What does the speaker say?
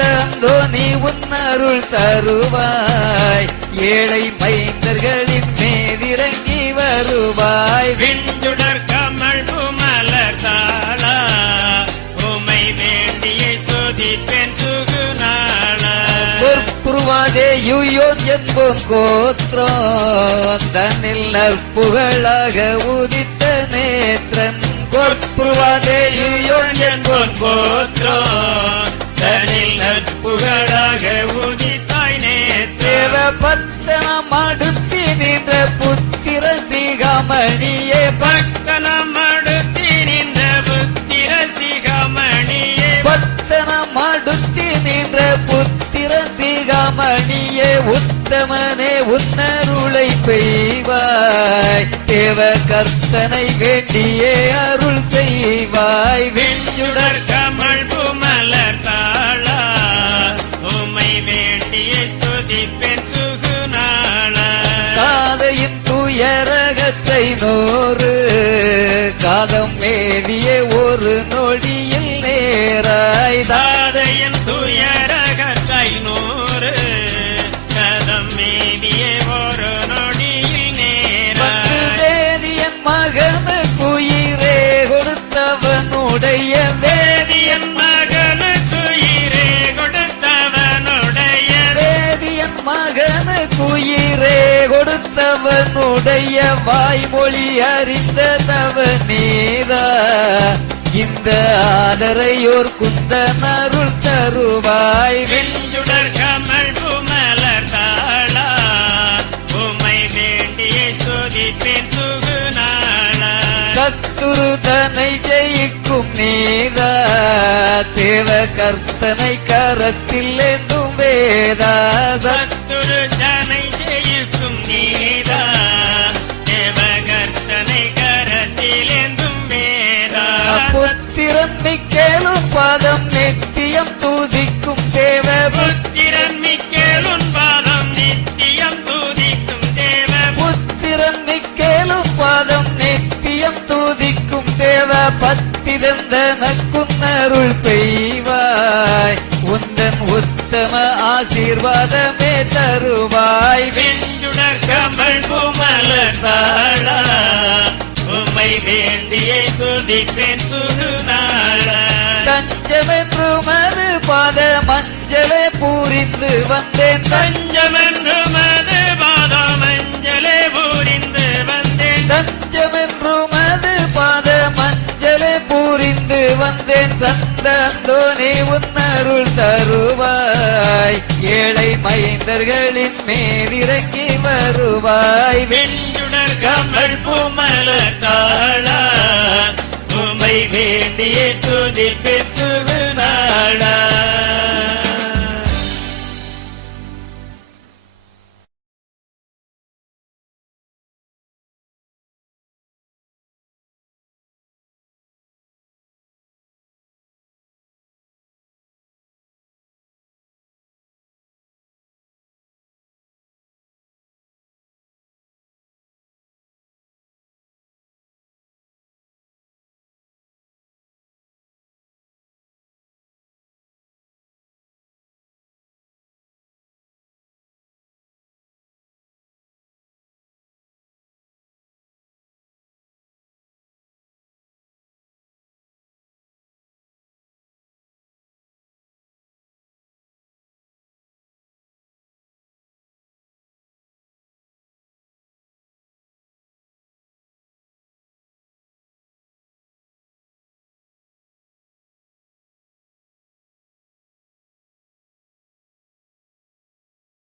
தந்தோ நீ உன்னருள் தருவாய். ஏழை மைந்தர்களின் மேதிறங்கி வருவாய். விஞ்சுடர் கமல் புமலர் தாளா உமை வேண்டிய ஸ்துதிப்பெண் சுகுநாளா. பொற்புருவாதே யுயோன் என்போன் கோத்ரோன் தன்னில் நற்புகழாக உதித்த நேத்திரன். பொற்புருவாதே யுயோன் என்போன் கோத்ரோன் தனில் நற்புகழாக உதித்தாய் நேத்திரன். தேவ பத்தனம் அடுத்தி நின்ற புத்திர சிகாமணியே. பக்கனம் அடுத்தி நின்ற புத்திர சிகாமணியே. பத்தனம் அடுத்தி நின்ற புத்திர சிகாமணியே. உத்தமனே உன்னருளை பெய்வாய். தேவ கர்த்தனை வேண்டியே அருள் செய்வாய். விஞ்சுடர் கமல் புமலர் தாளா உமை வேண்டிய ஸ்துதிப்பெண் சுகுநாளா. தாதையின் துயரகத்தை நூறு காதம் மேவிய ஒரு நொடியில் நேராய். தாதையின் துயரகத்தை நூறு கதம் மேவிய ஒரு நொடியில் நேராய். வேதியன் மகனுக்கு உயிரே கொடுத்தவனுடைய வேதியன் மகனுக்கு உயிரே கொடுத்தவனுடைய வேதியன் மகனுக்கு உயிரே கொடுத்தவனுடைய வாய்மொழி அறிந்த தவநீரா. இந்த ஆதரையோர் குந்தன் அருள் தருவாய். விஞ்சுடர் கமல் புமலர் தாளா உமை வேண்டிய ஸ்துதிப்பெண் சுகுநாளா. சத்துரு தன்னை ஜெயிக்கும் நீதா. தேவ கர்த்தனை கரத்தில் என்றும் வேதா. சத்துரு ஜனை ஜெயிக்கும் நீதா. தேவகர்த்தனை கரத்தில் என்றும் வேதா. புத்திரன் மிக்கேலும் பாதம் நித்தியம் தூதிக்கும் தேவ. புத்திரன் மிக்கேலுன் பாதம் நித்தியம் தூதிக்கும் தேவ. புத்திரன் மிக்கேலும் பாதம் நித்தியம் தூதிக்கும் தேவ. பத்திரந்தனக்குன்னருள் பெய்வாய். உந்தன் உத்தம ஆசீர்வாதமே தருவாய். விஞ்சுடர் கமல் புமலர் தாளா உமை வேண்டிய துதிப்பெண் சுகுநாளா. தஞ்சமென்று மது பாத மஞ்சளே பூரிந்து வந்தேன். தஞ்சமென்று மது பாதம் மஞ்சளே பூரிந்து வந்தேன். தஞ்சமென்று மது பாத மஞ்சளே பூரிந்து வந்தேன். தந்தோ நீ உன்னருள் தருவாய். ஏழை மைந்தர்களின் மேலிறங்கி வருவாய். விஞ்சுடர் கமல் புமலர் தாளா